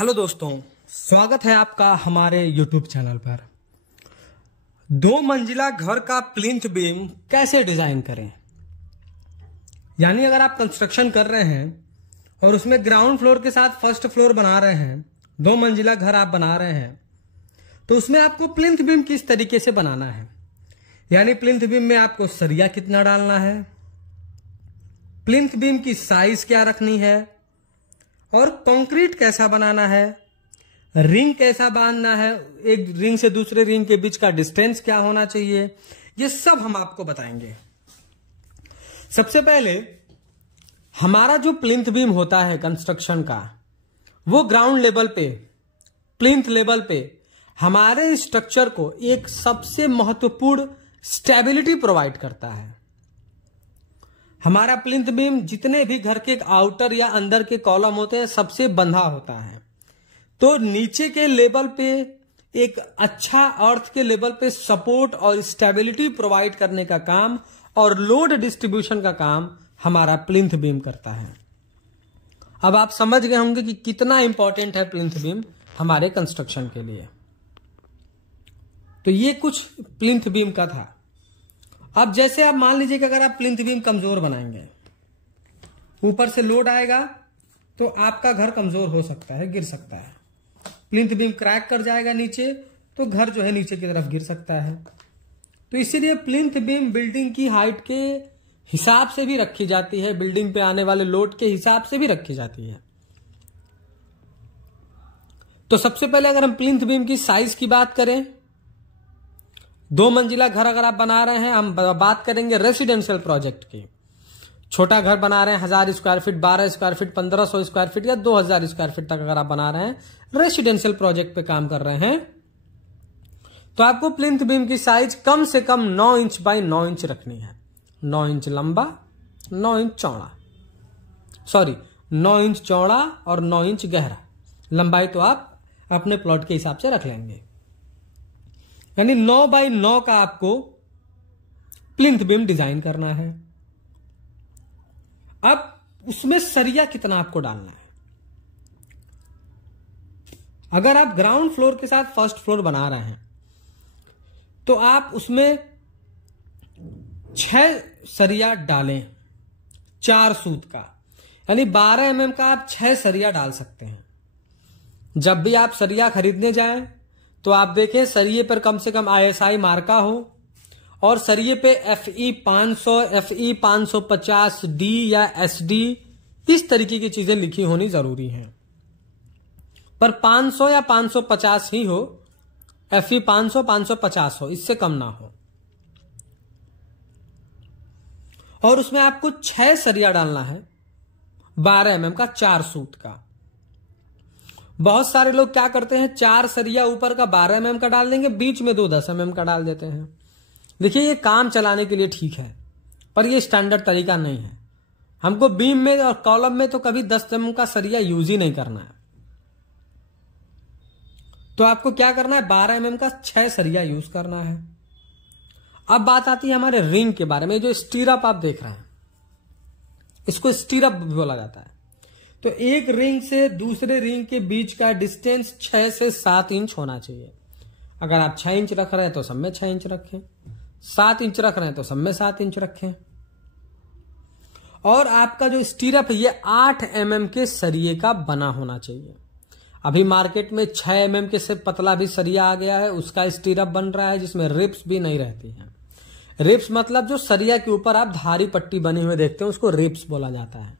Hello दोस्तों, स्वागत है आपका हमारे YouTube चैनल पर। 2 मंजिला घर का प्लिंथ बीम कैसे डिजाइन करें, यानी अगर आप कंस्ट्रक्शन कर रहे हैं और उसमें ग्राउंड फ्लोर के साथ फर्स्ट फ्लोर बना रहे हैं, 2 मंजिला घर आप बना रहे हैं, तो उसमें आपको प्लिंथ बीम किस तरीके से बनाना है। यानी प्लिंथ बीम में आपको सरिया कितना डालना है, प्लिंथ बीम की साइज क्या रखनी है, और कंक्रीट कैसा बनाना है, रिंग कैसा बांधना है, एक रिंग से दूसरे रिंग के बीच का डिस्टेंस क्या होना चाहिए, ये सब हम आपको बताएंगे। सबसे पहले हमारा जो प्लिंथ बीम होता है कंस्ट्रक्शन का, वो ग्राउंड लेवल पे, प्लिंथ लेवल पे हमारे स्ट्रक्चर को एक सबसे महत्वपूर्ण स्टेबिलिटी प्रोवाइड करता है। हमारा प्लिंथ बीम जितने भी घर के आउटर या अंदर के कॉलम होते हैं सबसे बंधा होता है, तो नीचे के लेवल पे एक अच्छा अर्थ के लेवल पे सपोर्ट और स्टेबिलिटी प्रोवाइड करने का काम और लोड डिस्ट्रीब्यूशन का काम हमारा प्लिंथ बीम करता है। अब आप समझ गए होंगे कि कितना इंपॉर्टेंट है प्लिंथ बीम हमारे कंस्ट्रक्शन के लिए। तो ये कुछ प्लिंथ बीम का था। अब जैसे आप मान लीजिए कि अगर आप प्लिंथ बीम कमजोर बनाएंगे, ऊपर से लोड आएगा तो आपका घर कमजोर हो सकता है, गिर सकता है। प्लिंथ बीम क्रैक कर जाएगा नीचे, तो घर जो है नीचे की तरफ गिर सकता है। तो इसीलिए प्लिंथ बीम बिल्डिंग की हाइट के हिसाब से भी रखी जाती है, बिल्डिंग पे आने वाले लोड के हिसाब से भी रखी जाती है। तो सबसे पहले अगर हम प्लिंथ बीम की साइज की बात करें, 2 मंजिला घर अगर आप बना रहे हैं, हम बात करेंगे रेसिडेंशियल प्रोजेक्ट की। छोटा घर बना रहे हैं 1000 square feet, 12 square feet, 1500 square feet या 2000 स्क्वायर फीट तक अगर आप बना रहे हैं, रेसिडेंशियल प्रोजेक्ट पे काम कर रहे हैं, तो आपको प्लिंथ बीम की साइज कम से कम 9 इंच बाई 9 इंच रखनी है। 9 इंच लंबा, 9 इंच चौड़ा, 9 इंच चौड़ा और 9 इंच गहरा। लंबाई तो आप अपने प्लॉट के हिसाब से रख लेंगे, यानी 9 बाई 9 का आपको प्लिंथ बीम डिजाइन करना है। अब उसमें सरिया कितना आपको डालना है। अगर आप ग्राउंड फ्लोर के साथ फर्स्ट फ्लोर बना रहे हैं, तो आप उसमें 6 सरिया डालें, 4 सूत का, यानी 12 mm का आप 6 सरिया डाल सकते हैं। जब भी आप सरिया खरीदने जाएं तो आप देखें सरिये पर कम से कम ISI मार्का हो और सरिये पे FE 500, FE 550D या SD इस तरीके की चीजें लिखी होनी जरूरी हैं। पर 500 या 550 ही हो, FE 500, 550 हो, इससे कम ना हो। और उसमें आपको 6 सरिया डालना है, 12 mm का 4 सूत का। बहुत सारे लोग क्या करते हैं, 4 सरिया ऊपर का 12 mm का डाल देंगे, बीच में 2 10 mm का डाल देते हैं। देखिए ये काम चलाने के लिए ठीक है, पर ये स्टैंडर्ड तरीका नहीं है। हमको बीम में और कॉलम में तो कभी 10 mm का सरिया यूज ही नहीं करना है। तो आपको क्या करना है, 12 mm का 6 सरिया यूज करना है। अब बात आती है हमारे रिंग के बारे में। जो स्टीरअप आप देख रहे हैं, इसको स्टीरअप भी बोला जाता है। तो एक रिंग से दूसरे रिंग के बीच का डिस्टेंस 6 से 7 इंच होना चाहिए। अगर आप 6 इंच रख रहे हैं तो सब में 6 इंच रखें, 7 इंच रख रहे हैं तो सब में 7 इंच रखें। और आपका जो स्टीरअप है ये 8 mm के सरिये का बना होना चाहिए। अभी मार्केट में 6 mm के से पतला भी सरिया आ गया है, उसका स्टीरअप बन रहा है जिसमें रिप्स भी नहीं रहती हैं। रिप्स मतलब जो सरिया के ऊपर आप धारी पट्टी बनी हुई देखते हैं, उसको रिप्स बोला जाता है।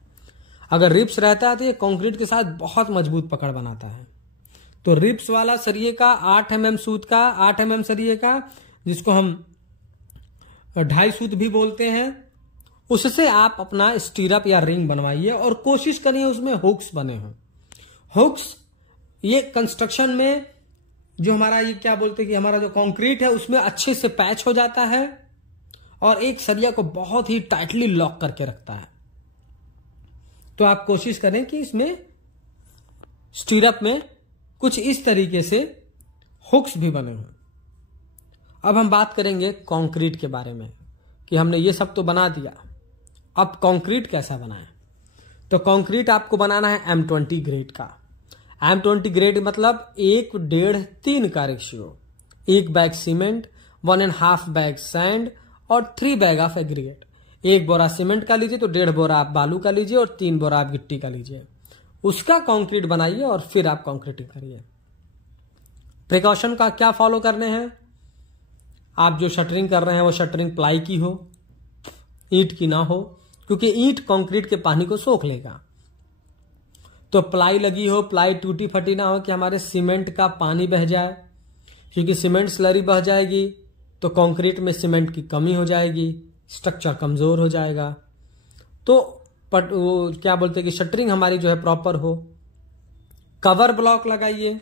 अगर रिप्स रहता है तो ये कंक्रीट के साथ बहुत मजबूत पकड़ बनाता है। तो रिप्स वाला सरिये का 8 mm सूत का, 8 mm सरिये का, जिसको हम 2.5 सूत भी बोलते हैं, उससे आप अपना स्टीरअप या रिंग बनवाइए और कोशिश करिए उसमें हुक्स बने हों। हुक्स ये कंस्ट्रक्शन में जो हमारा ये क्या बोलते हैं कि हमारा जो कंक्रीट है उसमें अच्छे से पैच हो जाता है और एक सरिया को बहुत ही टाइटली लॉक करके रखता है। तो आप कोशिश करें कि इसमें स्टीरअप में कुछ इस तरीके से हुक्स भी बने हों। अब हम बात करेंगे कंक्रीट के बारे में कि हमने ये सब तो बना दिया, अब कंक्रीट कैसा बनाएं। तो कंक्रीट आपको बनाना है M20 ग्रेड का। M20 ग्रेड मतलब 1, 1.5, 3 का ratio, 1 bag cement, 1.5 bag sand और 3 bag of aggregate. 1 Bora cement का लीजिए तो 1.5 बोरा आप बालू का लीजिए और 3 बोरा आप गिट्टी का लीजिए, उसका कंक्रीट बनाइए और फिर आप कंक्रीटिंग करिए। प्रिकॉशन का क्या फॉलो करने हैं? आप जो शटरिंग कर रहे हैं वो शटरिंग प्लाई की हो, ईंट की ना हो, क्योंकि ईंट कंक्रीट के पानी को सोख लेगा। तो प्लाई लगी हो, प्लाई टूटी फटी ना हो कि हमारे सीमेंट का पानी बह जाए, क्योंकि सीमेंट स्लरी बह जाएगी तो कंक्रीट में सीमेंट की कमी हो जाएगी, स्ट्रक्चर कमजोर हो जाएगा। तो वो क्या बोलते हैं कि शटरिंग हमारी जो है प्रॉपर हो। कवर ब्लॉक लगाइए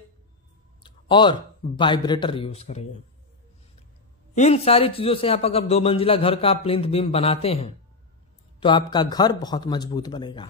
और वाइब्रेटर यूज करिए। इन सारी चीजों से आप अगर 2 मंजिला घर का प्लिंथ बीम बनाते हैं तो आपका घर बहुत मजबूत बनेगा।